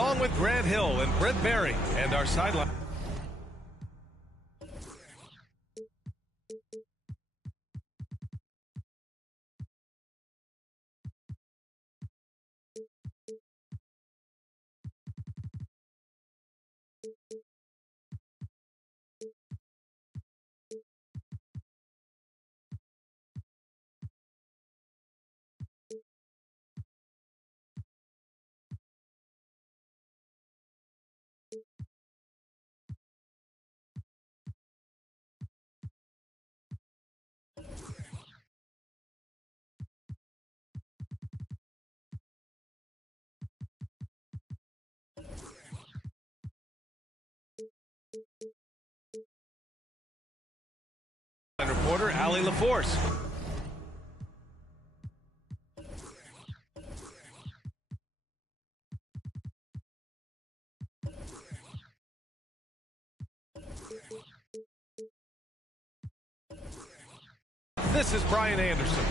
along with Grant Hill and Brent Barry and our sideline. Reporter Allie LaForce. This is Brian Anderson.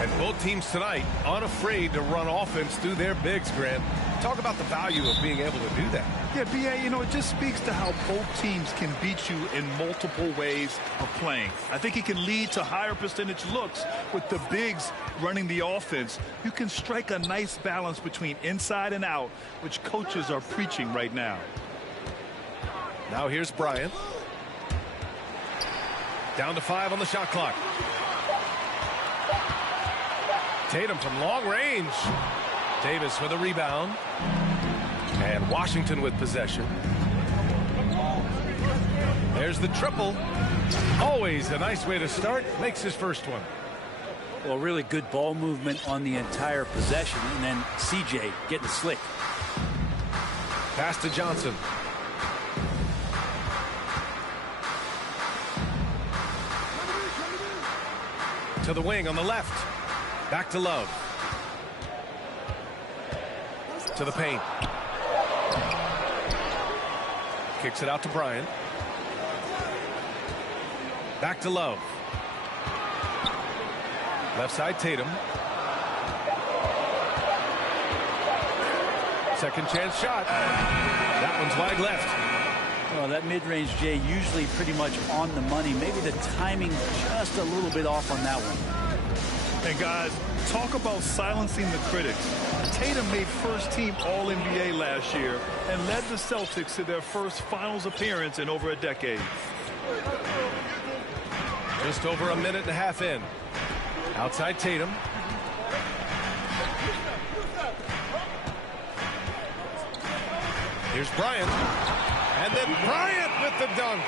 And both teams tonight unafraid to run offense through their bigs, Grant. Talk about the value of being able to do that. Yeah, B.A., you know, it just speaks to how both teams can beat you in multiple ways of playing. I think it can lead to higher percentage looks with the bigs running the offense. You can strike a nice balance between inside and out, which coaches are preaching right now. Now here's Bryant. Down to 5 on the shot clock. Tatum from long range. Davis with a rebound. And Washington with possession. There's the triple. Always a nice way to start. Makes his first one. Well, really good ball movement on the entire possession. And then CJ getting slick. Pass to Johnson. To the wing on the left. Back to Love. To the paint. Kicks it out to Bryant. Back to Love. Left side Tatum. Second chance shot. That one's wide left. Well, that mid-range, Jay, usually pretty much on the money. Maybe the timing just a little bit off on that one. And guys, talk about silencing the critics. Tatum made first-team All-NBA last year and led the Celtics to their first finals appearance in over a decade. Just over a minute and a half in. Outside Tatum. Here's Bryant. And then Bryant with the dunk.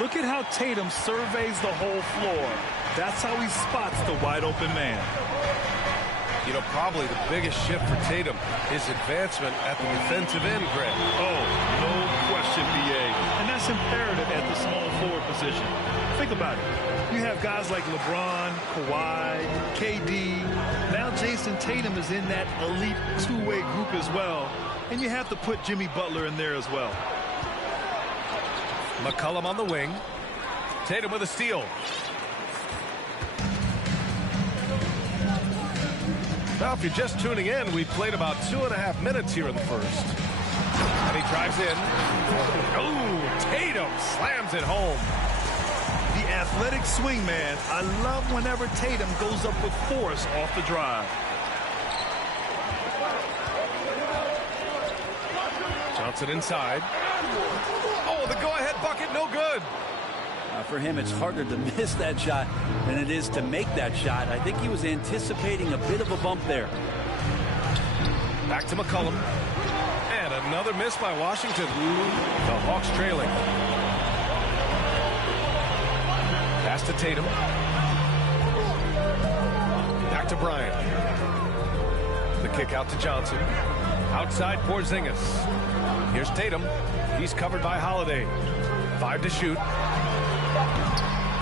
Look at how Tatum surveys the whole floor. That's how he spots the wide-open man. You know, probably the biggest shift for Tatum is advancement at the defensive end, Grant. Oh, no question, B.A. And that's imperative at the small forward position. Think about it. You have guys like LeBron, Kawhi, KD. Now Jason Tatum is in that elite two-way group as well. And you have to put Jimmy Butler in there as well. McCollum on the wing. Tatum with a steal. Now, if you're just tuning in, we played about 2.5 minutes here in the first. And he drives in. Oh, Tatum slams it home. The athletic swingman. I love whenever Tatum goes up with force off the drive. Johnson inside. Oh, the go-ahead bucket, no good. For him, it's harder to miss that shot than it is to make that shot. I think he was anticipating a bit of a bump there. Back to McCollum. And another miss by Washington. The Hawks trailing. Pass to Tatum. Back to Bryant. The kick out to Johnson. Outside Porzingis. Here's Tatum. He's covered by Holiday. 5 to shoot.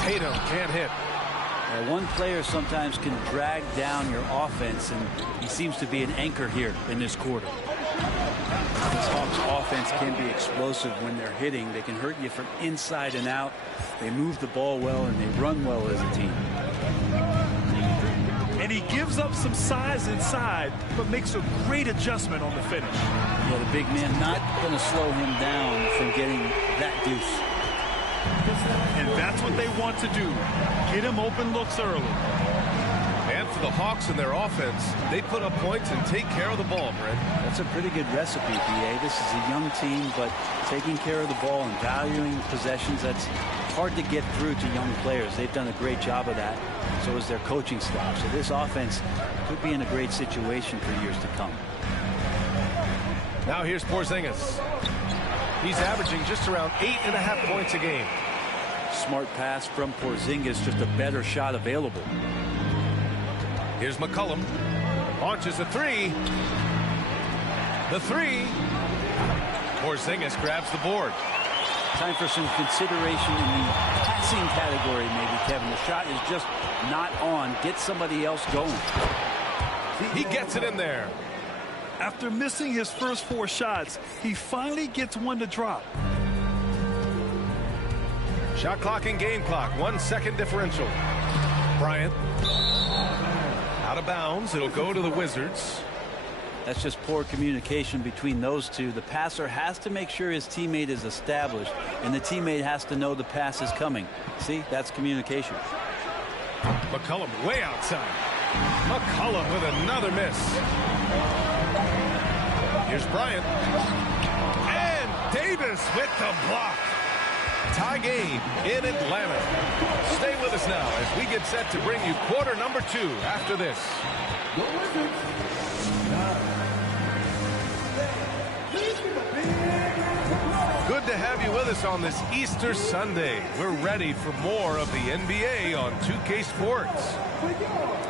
Tatum can't hit. One player sometimes can drag down your offense, and he seems to be an anchor here in this quarter. This Hawks offense can be explosive when they're hitting. They can hurt you from inside and out. They move the ball well, and they run well as a team. And he gives up some size inside, but makes a great adjustment on the finish. Yeah, the big man not going to slow him down from getting that deuce. And that's what they want to do. Get him open looks early. And for the Hawks and their offense, they put up points and take care of the ball, Brent. That's a pretty good recipe, B.A. This is a young team, but taking care of the ball and valuing possessions, that's hard to get through to young players. They've done a great job of that. So is their coaching staff. So this offense could be in a great situation for years to come. Now here's Porzingis. He's averaging just around 8.5 points a game. Smart pass from Porzingis, just a better shot available. Here's McCollum. Launches a three. The three. Porzingis grabs the board. Time for some consideration in the passing category, maybe, Kevin. The shot is just not on. Get somebody else going. He gets it in there. After missing his first 4 shots, he finally gets one to drop. Shot clock and game clock. 1 second differential. Bryant. Out of bounds. It'll go to the Wizards. That's just poor communication between those two. The passer has to make sure his teammate is established, and the teammate has to know the pass is coming. See, that's communication. McCollum way outside. McCollum with another miss. Here's Bryant. And Davis with the block. Tie game in Atlanta. Stay with us now as we get set to bring you quarter number 2 after this. Good to have you with us on this Easter Sunday. We're ready for more of the NBA on 2K Sports.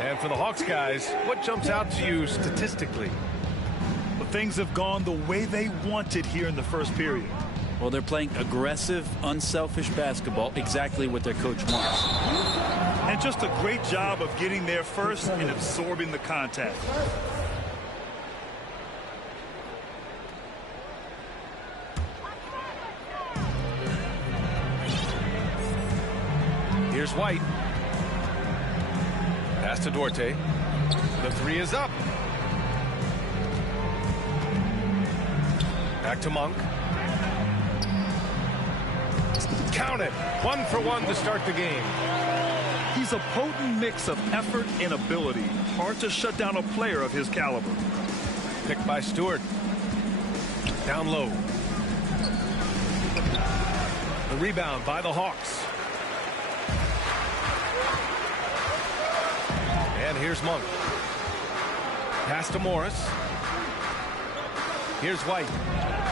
And for the Hawks guys, what jumps out to you statistically? But things have gone the way they wanted here in the first period. Well, they're playing aggressive, unselfish basketball, exactly what their coach wants. And just a great job of getting there first and absorbing the contact. Here's White. Pass to Duarte. The three is up. Back to Monk. Count it. 1 for 1 to start the game. He's a potent mix of effort and ability. Hard to shut down a player of his caliber. Picked by Stewart. Down low. The rebound by the Hawks. And here's Monk. Pass to Morris. Here's White.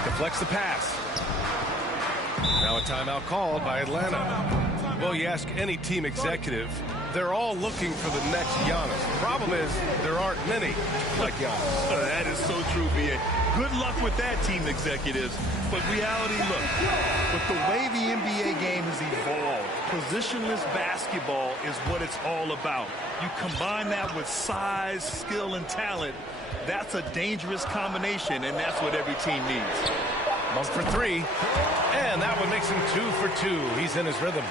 Deflects the pass. Now a timeout called by Atlanta. Well, you ask any team executive, they're all looking for the next Giannis. The problem is there aren't many like Giannis. That is so true, B.A. Good luck with that, team executives. But reality, look, with the way the NBA game has evolved, positionless basketball is what it's all about. You combine that with size, skill, and talent, that's a dangerous combination, and that's what every team needs. Monk for 3, and that one makes him 2 for 2. He's in his rhythm.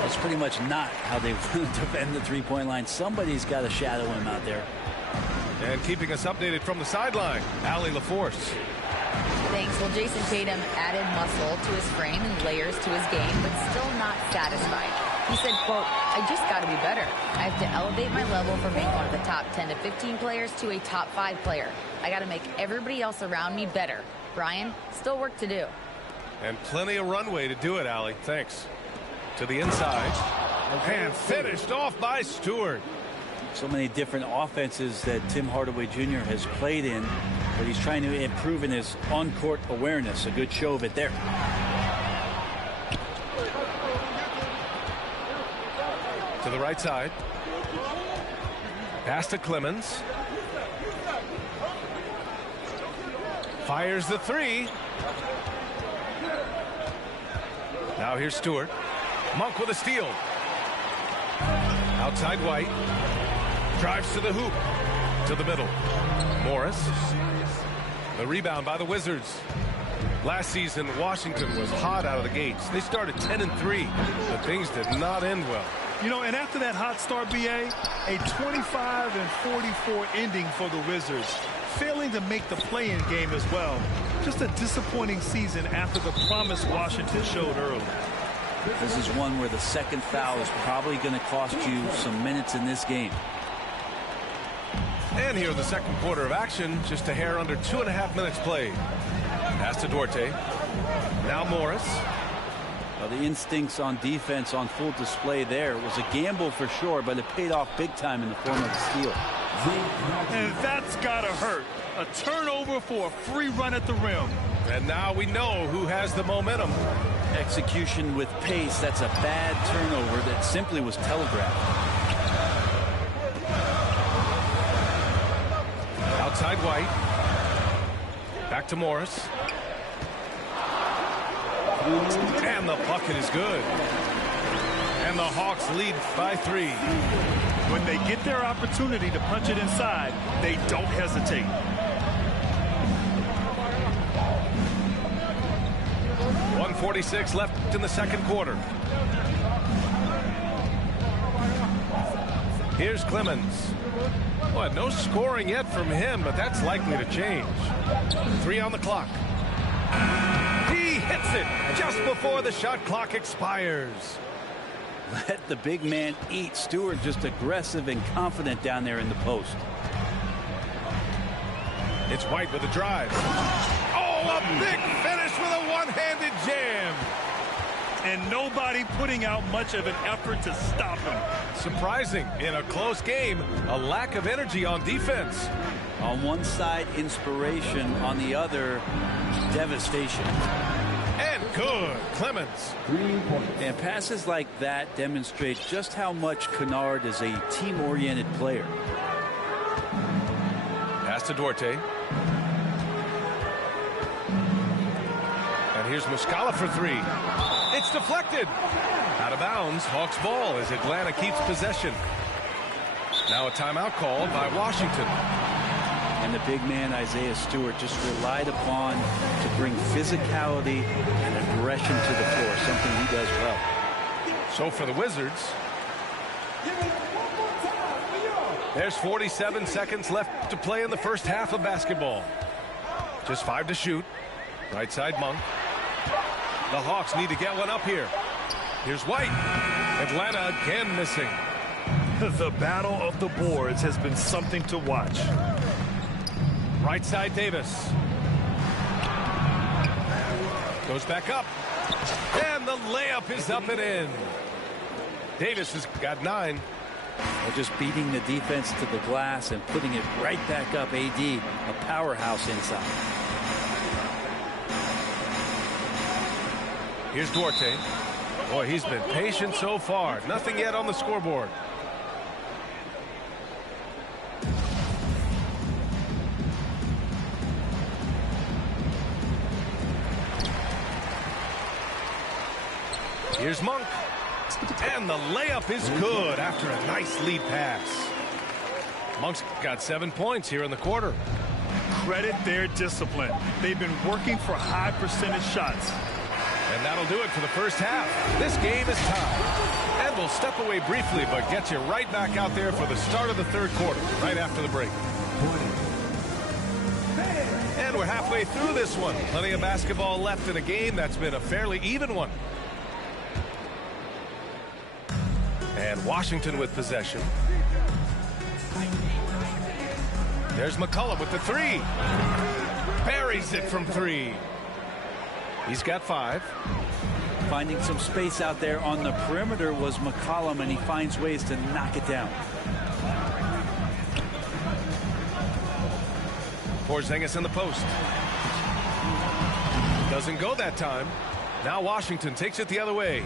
That's pretty much not how they defend the three-point line. Somebody's got to shadow him out there. And keeping us updated from the sideline, Allie LaForce. Thanks. Well, Jason Tatum added muscle to his frame and layers to his game, but still not satisfied. He said, quote, I just got to be better. I have to elevate my level from being one of the top 10 to 15 players to a top 5 player. I got to make everybody else around me better. Brian, still work to do. And plenty of runway to do it, Allie. Thanks. To the inside. And finished off by Stewart. So many different offenses that Tim Hardaway Jr. has played in, but he's trying to improve in his on-court awareness. A good show of it there. To the right side. Pass to Clemens. Fires the 3. Now here's Stewart. Monk with a steal. Outside White. Drives to the hoop. To the middle. Morris. The rebound by the Wizards. Last season, Washington was hot out of the gates. They started 10-3, but things did not end well. You know, and after that hot start, BA, a 25-44 ending for the Wizards, failing to make the play-in game as well. Just a disappointing season after the promise Washington showed early. This is one where the second foul is probably going to cost you some minutes in this game. And here in the second quarter of action, just a hair under 2.5 minutes played. Pass to Duarte. Now Morris. Well, the instincts on defense on full display there. It was a gamble for sure, but it paid off big time in the form of a steal. And that's got to hurt. A turnover for a free run at the rim. And now we know who has the momentum. Execution with pace. That's a bad turnover that simply was telegraphed. Outside White. Back to Morris. And the bucket is good. And the Hawks lead by 3. When they get their opportunity to punch it inside, they don't hesitate. .146 left in the second quarter. Here's Clemens. Boy, no scoring yet from him, but that's likely to change. 3 on the clock. He hits it just before the shot clock expires. Let the big man eat. Stewart just aggressive and confident down there in the post. It's White with a drive. Oh, a big finish with a one-handed jam. And nobody putting out much of an effort to stop him. Surprising in a close game, a lack of energy on defense. On one side, inspiration. On the other, devastation. And good, Clemens. And passes like that demonstrate just how much Kennard is a team-oriented player. Pass to Duarte. And here's Muscala for 3. It's deflected. Out of bounds, Hawks ball as Atlanta keeps possession. Now a timeout called by Washington. And the big man, Isaiah Stewart, just relied upon to bring physicality and aggression to the floor, something he does well. So for the Wizards, there's 47 seconds left to play in the first half of basketball. Just 5 to shoot. Right side Monk. The Hawks need to get one up here. Here's White. Atlanta again missing. The battle of the boards has been something to watch. Right side Davis. Goes back up. And the layup is up and in. Davis has got 9. They're just beating the defense to the glass and putting it right back up. AD, a powerhouse inside. Here's Duarte. Boy, he's been patient so far. Nothing yet on the scoreboard. Here's Monk. And the layup is good after a nice lead pass. Monk's got 7 points here in the quarter. Credit their discipline. They've been working for high percentage shots. And that'll do it for the first half. This game is tied. And we'll step away briefly, but get you right back out there for the start of the third quarter, right after the break. And we're halfway through this one. Plenty of basketball left in a game that's been a fairly even one. And Washington with possession. There's McCullough with the 3. Buries it from 3. He's got 5. Finding some space out there on the perimeter was McCollum, and he finds ways to knock it down. Porzingis in the post. Doesn't go that time. Now Washington takes it the other way.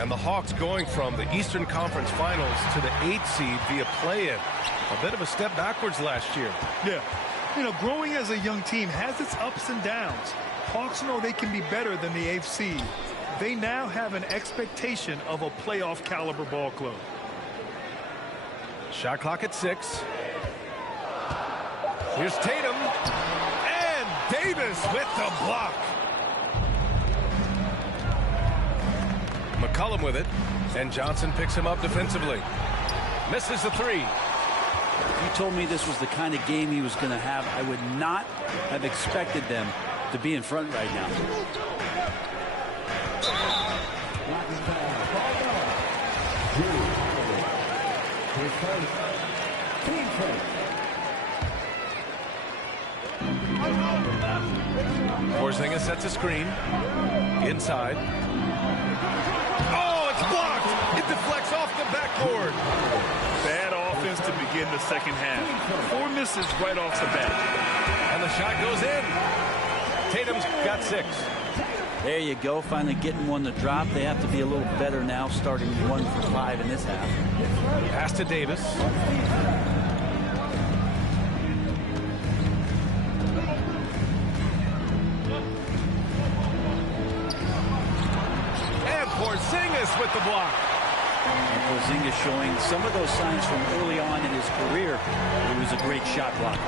And the Hawks going from the Eastern Conference Finals to the 8th seed via play-in. A bit of a step backwards last year. Yeah. You know, growing as a young team has its ups and downs. Hawks know they can be better than the 8th seed. They now have an expectation of a playoff caliber ball club. Shot clock at 6. Here's Tatum. And Davis with the block. McCollum with it. And Johnson picks him up defensively. Misses the three. If you told me this was the kind of game he was going to have, I would not have expected them to be in front right now. Porzingis sets a screen. Inside. Oh, it's blocked! It deflects off the backboard. Bad offense to begin the second half. 4 misses right off the bat. And the shot goes in. Tatum's got 6. There you go, finally getting one to drop. They have to be a little better now, starting 1 for 5 in this half. Pass to Davis. And Porzingis with the block. And Porzingis showing some of those signs from early on in his career. He was a great shot blocker.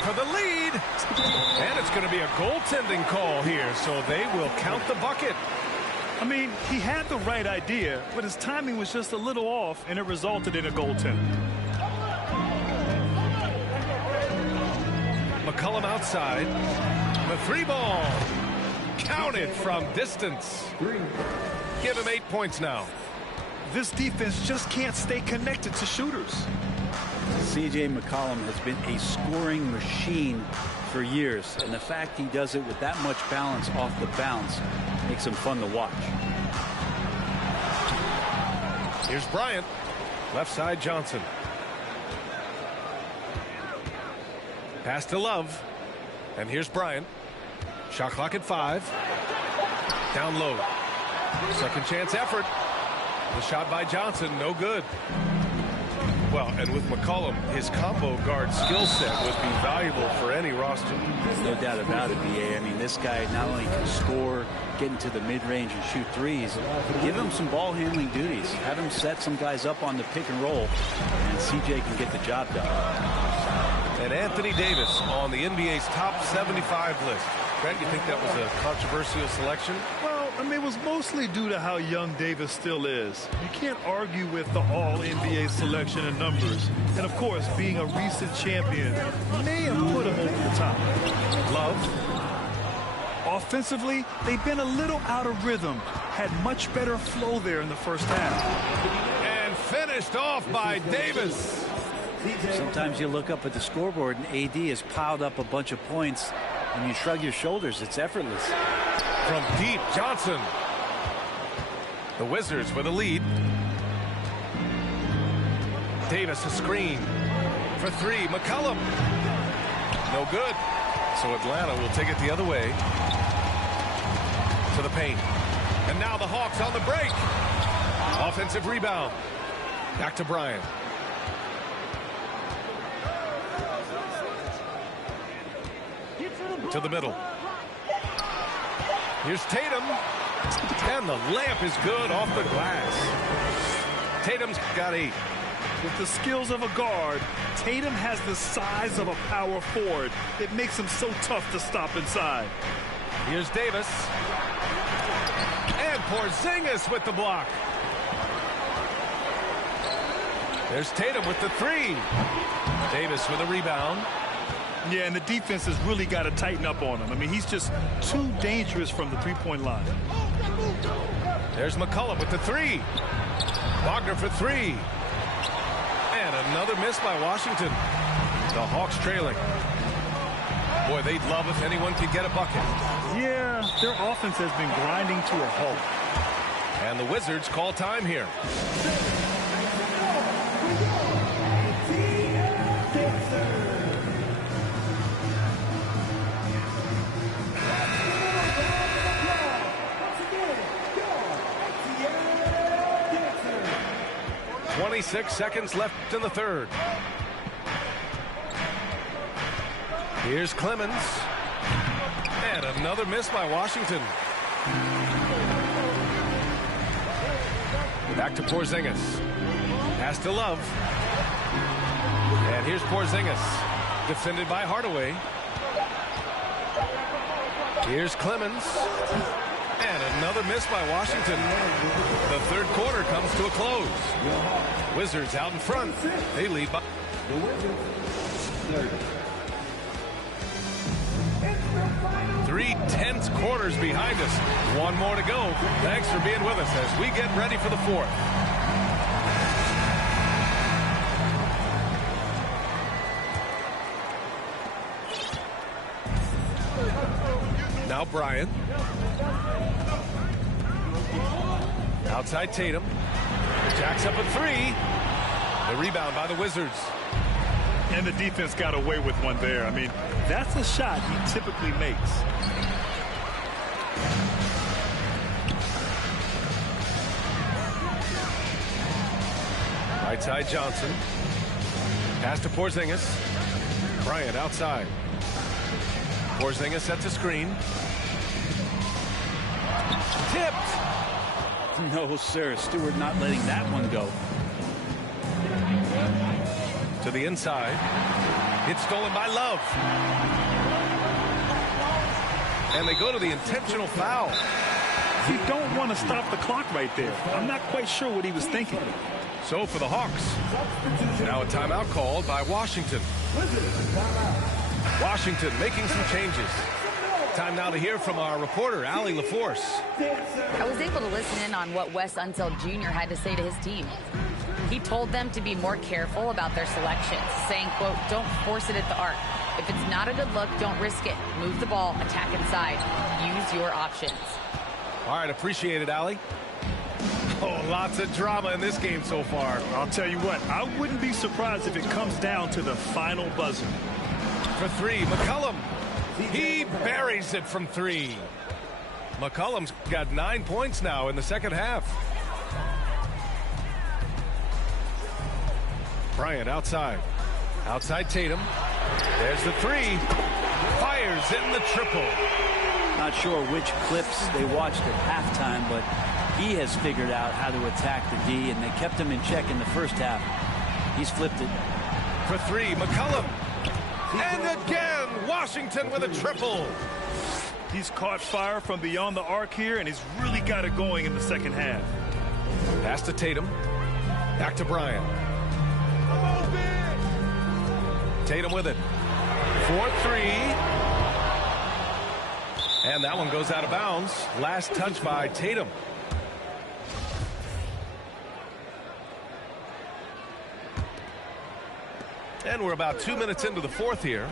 For the lead. And it's going to be a goaltending call here, so they will count the bucket. I mean, he had the right idea, but his timing was just a little off, and it resulted in a goaltend. McCollum outside. The 3 ball. Counted from distance. Give him 8 points now. This defense just can't stay connected to shooters. C.J. McCollum has been a scoring machine for years, and the fact he does it with that much balance off the bounce makes him fun to watch. Here's Bryant. Left side Johnson. Pass to Love. And here's Bryant. Shot clock at 5. Down low. Second chance effort. The shot by Johnson, no good. Well, and with McCollum, his combo guard skill set would be valuable for any roster. No doubt about it, B.A. I mean, this guy not only can score, get into the mid-range and shoot threes, give him some ball handling duties. Have him set some guys up on the pick and roll, and C.J. can get the job done. And Anthony Davis on the NBA's top 75 list. Brent, you think that was a controversial selection? Well, I mean, it was mostly due to how young Davis still is. You can't argue with the all-NBA selection and numbers. And, of course, being a recent champion may have put him over the top. Love. Offensively, they've been a little out of rhythm. Had much better flow there in the first half. And finished off by Davis. Sometimes you look up at the scoreboard and AD has piled up a bunch of points, and you shrug your shoulders. It's effortless. From deep, Johnson. The Wizards with a lead. Davis a screen. For 3, McCollum. No good. So Atlanta will take it the other way. To the paint. And now the Hawks on the break. Offensive rebound. Back to Bryant. To the middle. Here's Tatum. And the layup is good off the glass. Tatum's got 8. With the skills of a guard, Tatum has the size of a power forward. It makes him so tough to stop inside. Here's Davis. And Porzingis with the block. There's Tatum with the 3. Davis with a rebound. Yeah, and the defense has really got to tighten up on him. I mean, he's just too dangerous from the three-point line. There's McCollum with the 3. Wagner for 3. And another miss by Washington. The Hawks trailing. Boy, they'd love if anyone could get a bucket. Yeah, their offense has been grinding to a halt. And the Wizards call time here. .26 seconds left in the third. Here's Clemens. And another miss by Washington. Back to Porzingis. Pass to Love. And here's Porzingis. Defended by Hardaway. Here's Clemens. And another miss by Washington. The third quarter comes to a close. Wizards out in front. They lead by... 3 tense quarters behind us. One more to go. Thanks for being with us as we get ready for the fourth. Now Bryant. Outside Tatum. Jacks up a 3. The rebound by the Wizards. And the defense got away with one there. I mean, that's a shot he typically makes. Right side Johnson. Pass to Porzingis. Bryant outside. Porzingis sets a screen. Tipped. No, sir. Stewart not letting that one go. To the inside. It's stolen by Love. And they go to the intentional foul. You don't want to stop the clock right there. I'm not quite sure what he was thinking. So for the Hawks. Now a timeout called by Washington. Washington making some changes. Time now to hear from our reporter, Allie LaForce. I was able to listen in on what Wes Unseld Jr. had to say to his team. He told them to be more careful about their selections, saying, quote, don't force it at the arc. If it's not a good look, don't risk it. Move the ball, attack inside. Use your options. All right, appreciate it, Allie. Oh, lots of drama in this game so far. I'll tell you what, I wouldn't be surprised if it comes down to the final buzzer. For 3, McCollum. He buries it from 3. McCollum's got 9 points now in the second half. Bryant outside. Outside Tatum. There's the 3. Fires in the triple. Not sure which clips they watched at halftime, but he has figured out how to attack the D, and they kept him in check in the first half. He's flipped it. For 3, McCollum. And again, Washington with a triple. He's caught fire from beyond the arc here, and he's really got it going in the second half. Pass to Tatum. Back to Bryant. Tatum with it. 4-3. And that one goes out of bounds. Last touch by Tatum. And we're about 2 minutes into the fourth here.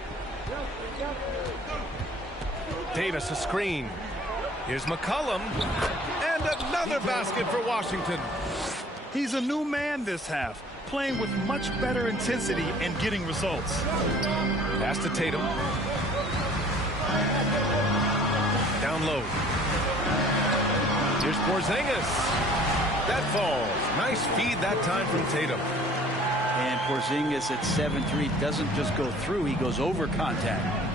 Davis a screen. Here's McCollum. And another basket for Washington. He's a new man this half, playing with much better intensity and getting results. Pass to Tatum. Down low. Here's Porzingis. That falls. Nice feed that time from Tatum. And Porzingis at 7-3 doesn't just go through, he goes over contact.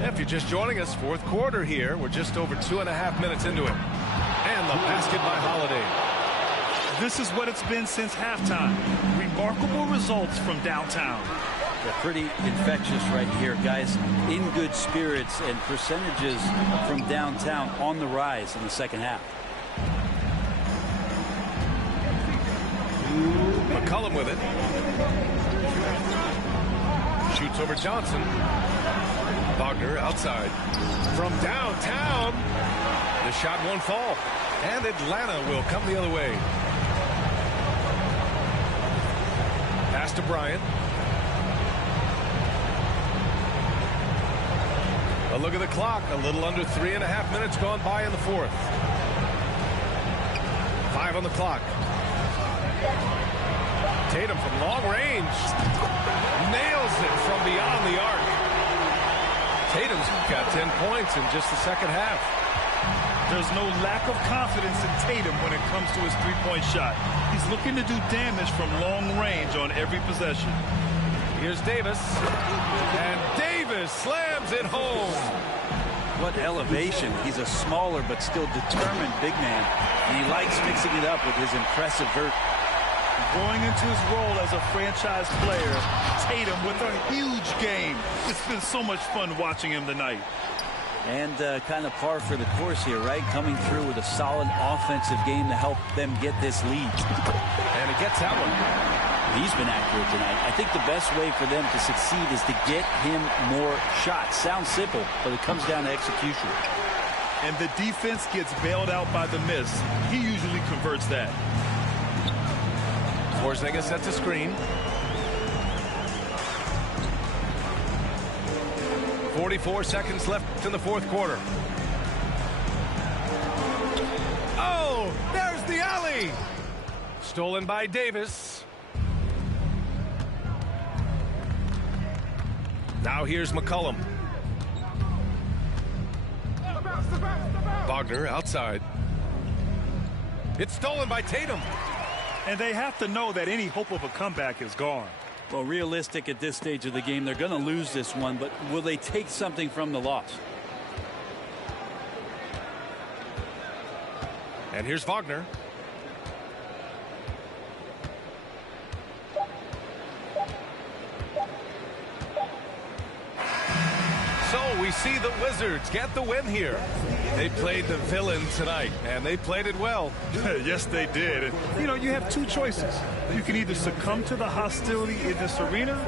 If you're just joining us, fourth quarter here. We're just over 2.5 minutes into it. And the basket by Holiday. This is what it's been since halftime. Remarkable results from downtown. They're pretty infectious right here, guys. In good spirits, and percentages from downtown on the rise in the second half. McCollum with it. Shoots over Johnson. Wagner outside. From downtown. The shot won't fall. And Atlanta will come the other way. Pass to Bryant. A look at the clock. A little under 3.5 minutes gone by in the fourth. 5 on the clock. Tatum from long range. Nails it from beyond the arc. Tatum's got 10 points in just the second half. There's no lack of confidence in Tatum when it comes to his three-point shot. He's looking to do damage from long range on every possession. Here's Davis. And Davis slams it home. What elevation. He's a smaller but still determined big man. And he likes mixing it up with his impressive vert. growing into his role as a franchise player. Tatum with a huge game. It's been so much fun watching him tonight. And kind of par for the course here, right? Coming through with a solid offensive game to help them get this lead. And it gets that one. He's been accurate tonight. I think the best way for them to succeed is to get him more shots. Sounds simple, but it comes down to execution. And the defense gets bailed out by the miss. He usually converts that. Porzingis sets a screen. 44 seconds left in the fourth quarter. Oh, there's the alley. Stolen by Davis. Now here's McCollum. Wagner outside. It's stolen by Tatum. And they have to know that any hope of a comeback is gone. Well, realistic at this stage of the game, they're going to lose this one, but will they take something from the loss? And here's Wagner. So we see the Wizards get the win here. They played the villain tonight, and they played it well. Yes, they did. And, you know, you have two choices. You can either succumb to the hostility in this arena